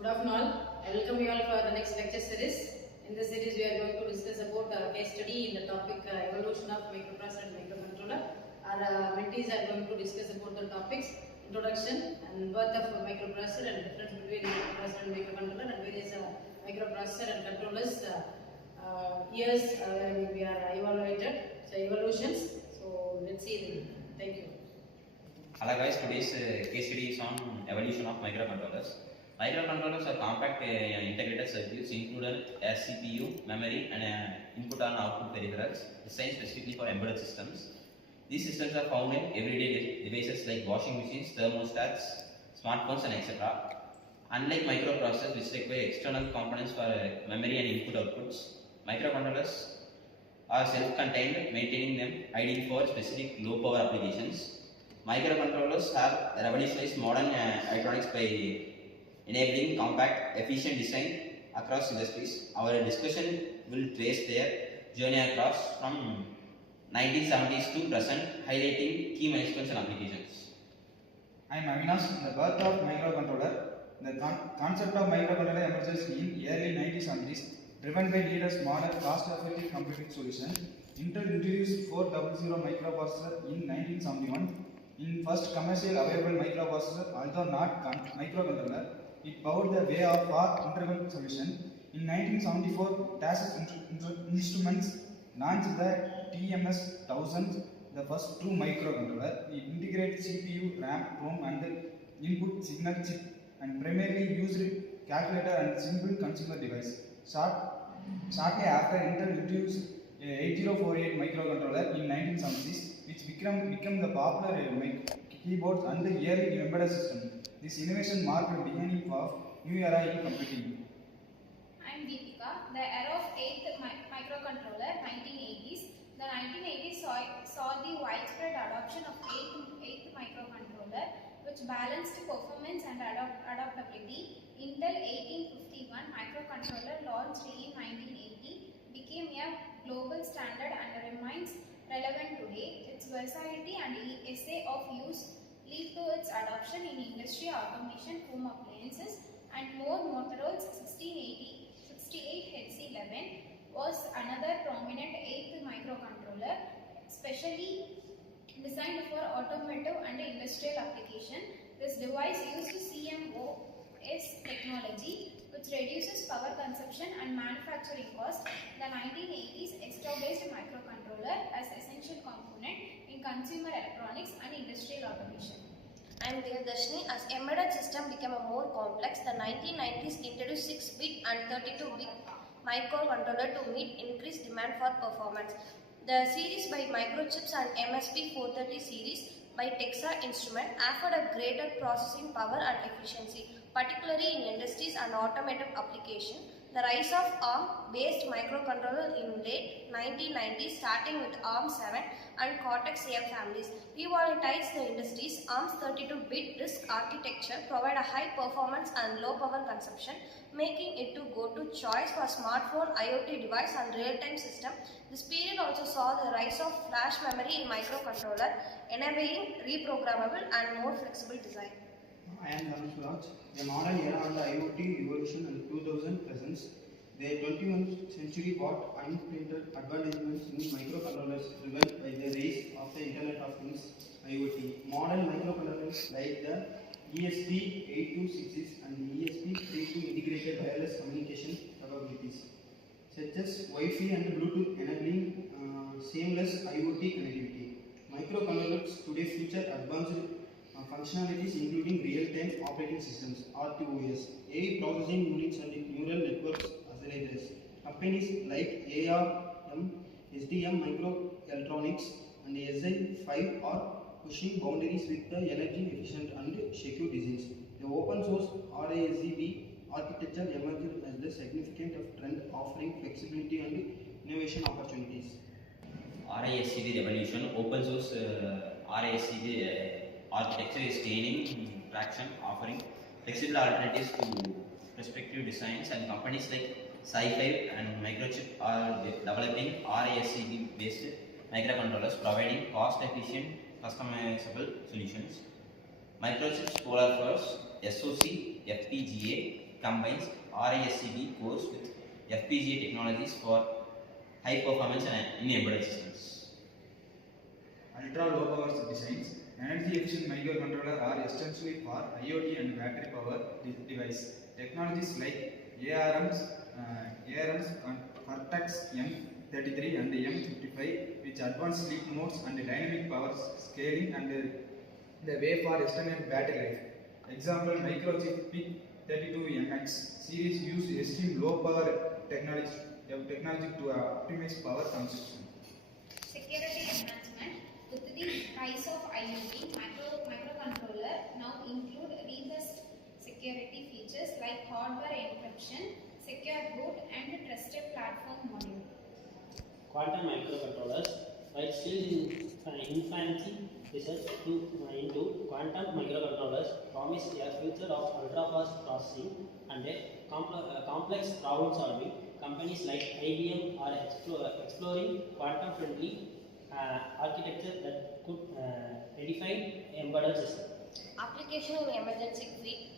Good afternoon all. I welcome you all for the next lecture series. In this series we are going to discuss about a case study in the topic evolution of microprocessor and microcontroller. Our mentees are going to discuss about the topics introduction and birth of microprocessor and difference between microprocessor and microcontroller and various microprocessor and controllers years we are evaluated. So evolutions. So let's see them. Thank you. Hello guys, today's case study is on evolution of microcontrollers. Microcontrollers are compact integrated circuits including a CPU, memory and input and output peripherals designed specifically for embedded systems. These systems are found in everyday devices like washing machines, thermostats, smartphones and etc. Unlike microprocessors which require external components for memory and input outputs, microcontrollers are self-contained, maintaining them ideal for specific low-power applications. Microcontrollers have revolutionized modern electronics by enabling compact, efficient design across industries. Our discussion will trace their journey across from 1970s to present, highlighting key milestones and applications. I am Avinash. The birth of microcontroller. The concept of microcontroller emerges in early 1970s, driven by leaders' modern, cost-effective computing solution. Intel introduced 400 microprocessor in 1971. In first commercial available microprocessor, although not microcontroller, it paved the way of far interval solution. In 1974, Tassus Instruments launched the TMS 1000, the first true microcontroller. It integrates CPU, RAM, ROM, and input signal chip, and primarily used calculator and simple consumer device. Shortly after, Intel introduced 8048 microcontroller in 1970s, which became the popular keyboards and the early embedded system. This innovation marked the beginning of new era in computing. I am Deepika. The era of 8th microcontroller, 1980s. The 1980s saw the widespread adoption of 8th microcontroller, which balanced performance and adaptability. Intel 1851 microcontroller launched in 1980 became a global standard and remains relevant today. Its versatility and ease of use lead to its adoption in industry, automation, home appliances, and more. Motorola's 68HC11 was another prominent 8th microcontroller, specially designed for automotive and industrial application. This device used CMOS technology, which reduces power consumption and manufacturing cost. The 1980s established microcontroller as essential component in consumer electronics and industrial automation. I am Devdashni. As embedded system became more complex, the 1990s introduced 6-bit and 32-bit microcontroller to meet increased demand for performance. The series by Microchips and MSP 430 series by Texas Instruments offered a greater processing power and efficiency, particularly in industries and automotive applications. The rise of ARM-based microcontroller in late 1990s, starting with ARM7 and Cortex-M families, revolutionized the industry's ARM's 32-bit RISC architecture, provide a high performance and low power consumption, making it to go-to choice for smartphone, IoT device and real-time system. This period also saw the rise of flash memory in microcontroller, enabling reprogrammable and more flexible design. I am Dhanush Raj. The modern era and the IoT evolution and 2000 presents. The 21st century brought unprecedented advancements in microcontrollers driven by the rise of the Internet of Things IoT. Modern microcontrollers like the ESP8266 and the ESP32 integrated wireless communication capabilities, such as Wi-Fi and Bluetooth, enabling seamless IoT connectivity. Microcontrollers today feature advanced functionalities including real-time operating systems (RTOS), AI processing units and neural networks accelerators. Companies like ARM, SDM Microelectronics and SI5 are pushing boundaries with the energy efficient and secure designs. The open source RISC-V architecture emerged as the significant trend, offering flexibility and innovation opportunities. RISC-V revolution, open source RISC-V architecture is gaining traction, offering flexible alternatives to prospective designs, and companies like Sci5 and Microchip are developing RISC based microcontrollers, providing cost-efficient, customizable solutions. Microchip's Polar First, SoC, FPGA, combines RISC cores with FPGA technologies for high performance and in embedded systems. Ultra low power designs. Energy efficient microcontroller are essentially for IoT and battery power device. Technologies like ARMs, Cortex M33 and M55, which advance sleep modes and dynamic power scaling and the way for extended battery life. Example, microchip PIC32MX series use extreme low power technology to optimize power consumption. Security enhancement. With the rise of IoT, microcontroller now include robust security features like hardware encryption, secure boot, and trusted platform module. Quantum microcontrollers, while still in infancy, research into quantum microcontrollers promise a future of ultra-fast processing and complex problem solving. Companies like IBM are exploring quantum-friendly architecture that could redefine embedded system. Application in emergency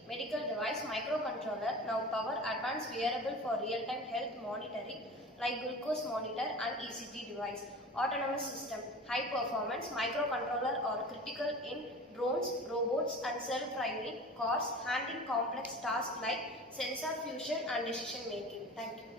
medical device microcontroller now power advanced wearable for real-time health monitoring like glucose monitor and ECG device. Autonomous system, high performance microcontroller are critical in drones, robots and self-driving cars handling complex tasks like sensor fusion and decision making. Thank you.